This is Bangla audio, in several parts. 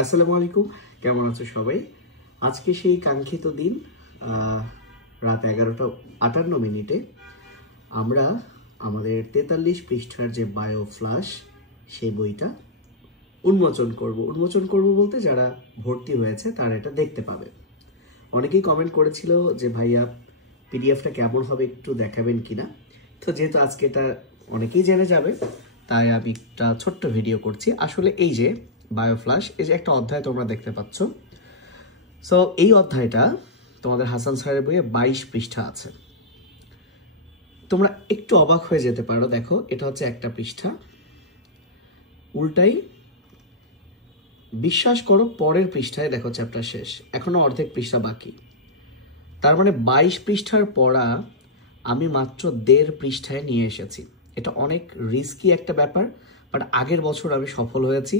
আসসালামু আলাইকুম, কেমন আছো সবাই? আজকে সেই কাঙ্ক্ষিত দিন, রাত 11:58 আমরা আমাদের 43 পৃষ্ঠার যে বায়ো ফ্লাশ সেই বইটা উন্মোচন করব বলতে যারা ভর্তি হয়েছে তারা এটা দেখতে পাবে। অনেকেই কমেন্ট করেছিল যে ভাইয়া পিডিএফটা কেমন হবে একটু দেখাবেন কিনা। তো যেহেতু আজকে এটা অনেকেই জেনে যাবে তাই আমি একটা ছোট্ট ভিডিও করছি। আসলে এই যে বায়োফ্লাশ, এই যে একটা অধ্যায় তোমরা দেখতে পাচ্ছ। সো এই অধ্যায়টা তোমাদের হাসান স্যারের বইয়ে 22 পৃষ্ঠা আছে। তোমরা একটু অবাক হয়ে যেতে পারো, দেখো এটা হচ্ছে একটা পৃষ্ঠা, উল্টাই বিশ্বাস করো পরের পৃষ্ঠায় দেখো চ্যাপ্টার শেষ, এখনো অর্ধেক পৃষ্ঠা বাকি। তার মানে 22 পৃষ্ঠার পড়া আমি মাত্র 1.5 পৃষ্ঠায় নিয়ে এসেছি। এটা অনেক রিস্কি একটা ব্যাপার, বাট আগের বছর আমি সফল হয়েছি।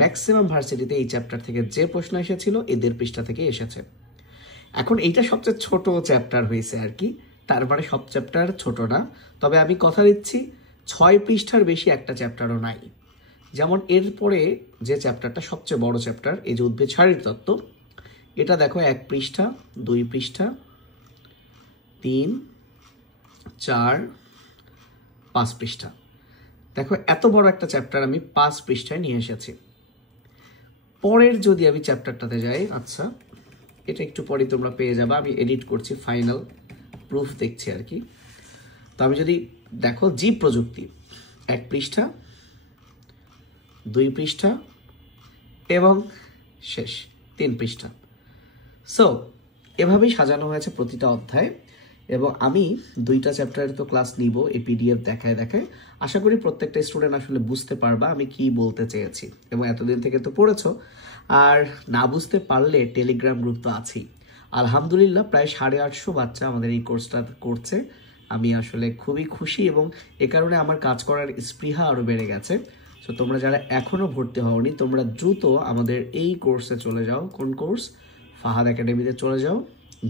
ম্যাক্সিমাম ভার্সিটিতে এই চ্যাপ্টার থেকে যে প্রশ্ন এসেছিল এই 1.5 পৃষ্ঠা থেকে এসেছে। এখন এইটা সবচেয়ে ছোট চ্যাপ্টার হয়েছে আর কি, তার মানে সব চ্যাপ্টার ছোট না, তবে আমি কথা দিচ্ছি 6 পৃষ্ঠার বেশি একটা চ্যাপ্টারও নাই। যেমন এরপরে যে চ্যাপ্টারটা সবচেয়ে বড় চ্যাপ্টার, এই যে উদ্ভিদ শারীরতত্ত্ব, এটা দেখো 1 পৃষ্ঠা, 2 পৃষ্ঠা, 3, 4, 5 পৃষ্ঠা। দেখো এত বড় একটা চ্যাপ্টার আমি 5 পৃষ্ঠায় নিয়ে এসেছি। পরের যদি আমি চ্যাপ্টারটাতে যাই, আচ্ছা এটা একটু পরে তোমরা পেয়ে যাবে, আমি এডিট করছি, ফাইনাল প্রুফ দেখছি আর কি। তো আমি যদি দেখো জীব প্রযুক্তি 1 পৃষ্ঠা, 2 পৃষ্ঠা এবং শেষ 3 পৃষ্ঠা। সো এভাবেই সাজানো হয়েছে প্রতিটা অধ্যায়, এবং আমি 2টা চ্যাপ্টারের তো ক্লাস নিব এই পিডিএফ দেখায়। আশা করি প্রত্যেকটা স্টুডেন্ট আসলে বুঝতে পারবা আমি কি বলতে চেয়েছি, এবং এতদিন থেকে তো পড়েছো। আর না বুঝতে পারলে টেলিগ্রাম গ্রুপ তো আছেই। আলহামদুলিল্লাহ প্রায় 850 বাচ্চা আমাদের এই কোর্সটা করছে। আমি আসলে খুবই খুশি, এবং এ কারণে আমার কাজ করার স্পৃহা আরও বেড়ে গেছে। সো তোমরা যারা এখনও ভর্তি হওনি তোমরা দ্রুত আমাদের এই কোর্সে চলে যাও। কোন কোর্স? ফাহাদ একাডেমিতে চলে যাও,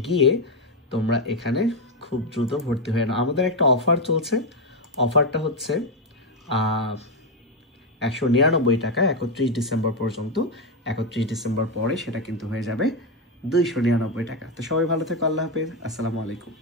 গিয়ে তোমরা এখানে খুব দ্রুত ভর্তি হয়ে নাও। আমাদের একটা অফার চলছে, অফারটা হচ্ছে 199 টাকা 31 ডিসেম্বর পর্যন্ত। 31 ডিসেম্বর পরে সেটা কিন্তু হয়ে যাবে 299 টাকা। তো সবাই ভালো থেকো, আল্লাহ হাফেজ, আসসালামু আলাইকুম।